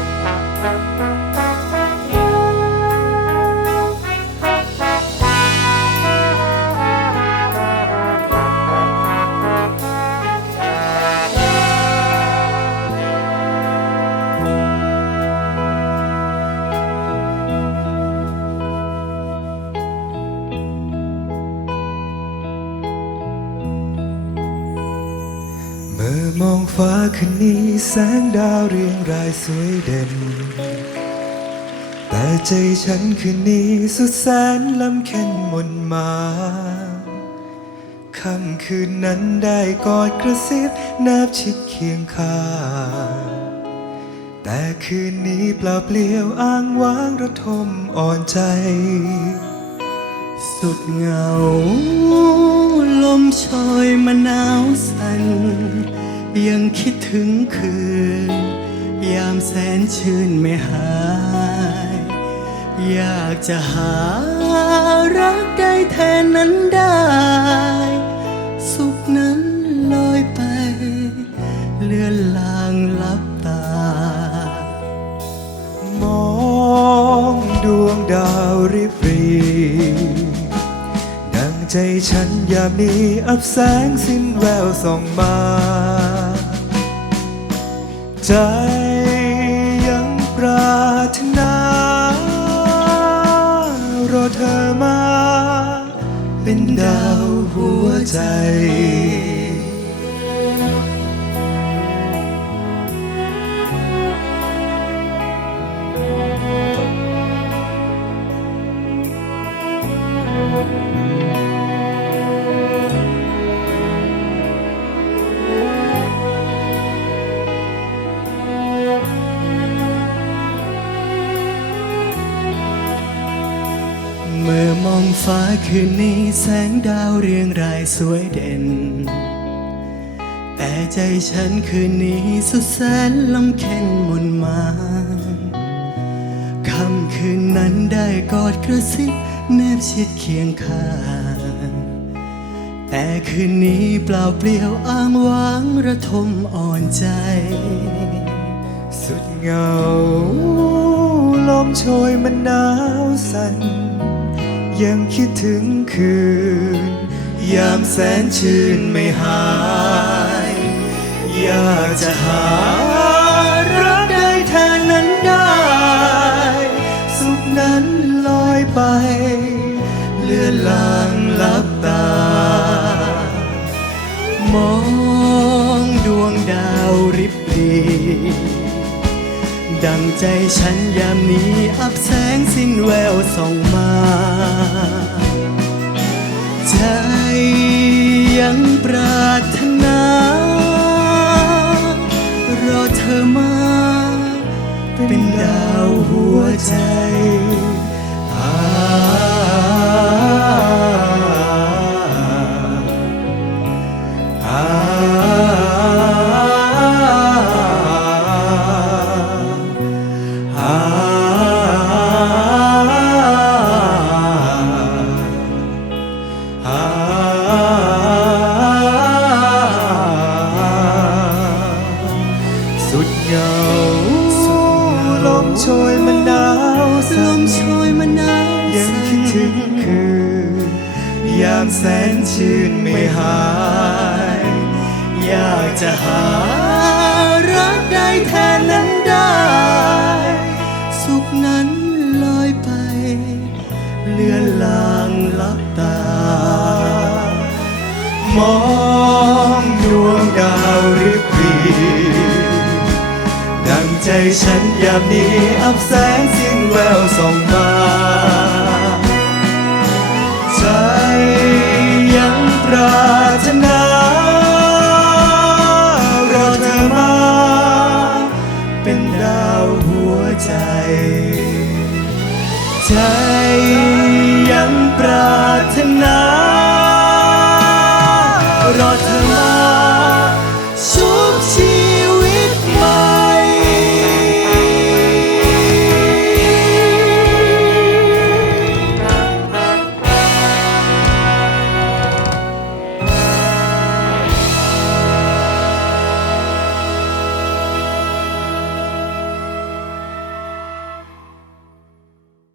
เอมองฟ้าคืนนี้แสงดาวเรียงรายสวยเด่น แต่ใจฉันคืนนี้สุดแสนลำเค็นมนมาค่ำคืนนั้นได้กอดกระซิบแนบชิดเคียงข้างแต่คืนนี้เปล่าเปลี่ยวอ้างว้างระทมอ่อนใจ สุดเหงา ลมโชยม ยังคิดถึงคืน ยามแสนชื่นไม่หาย อยากจะหารักได้แทนนั้นได้ สุขนั้นลอยไป เลือนลางลับตา มองดวงดาวริบรีดังใจฉันยามนี้อับแสงสิ้นแววส่องมา ใจยังปรารถนารอเธอมา เป็นดาวหัวใจ มื่อมองฟ้าคืนนี้แสงดาวเรียงรายสวยเด่น แต่ใจฉันคืนนี้สุดแสนลำเค็นมนมาค่ำคืนนั้นได้กอดกระซิบแนบชิดเคียงข้างแต่คืนนี้เปล่าเปลี่ยวอ้างว้างระทมอ่อนใจ สุดเหงาลมโชยมันหนาวสั่น ยังคิดถึงคืน ยามแสนชื่นไม่หาย อยากจะหารักได้แทนนั้นได้ สุขนั้นลอยไป เลือนลางลับตา มองดวงดาวริบหรี ดังใจฉันยามนี้อับแสงสิ้นแววส่องมา ใจยังปรารถนา รอเธอมา เป็นดาวหัวใจ สุดเหงาลมโชยมันหนาวลมโชยมะนาวยังคิดถึงคืนยามแสนชื่นไม่หาย อยากจะหารักได้แทนนั้น ฉันยามนี้อับแสงสิ้นแววส่องมา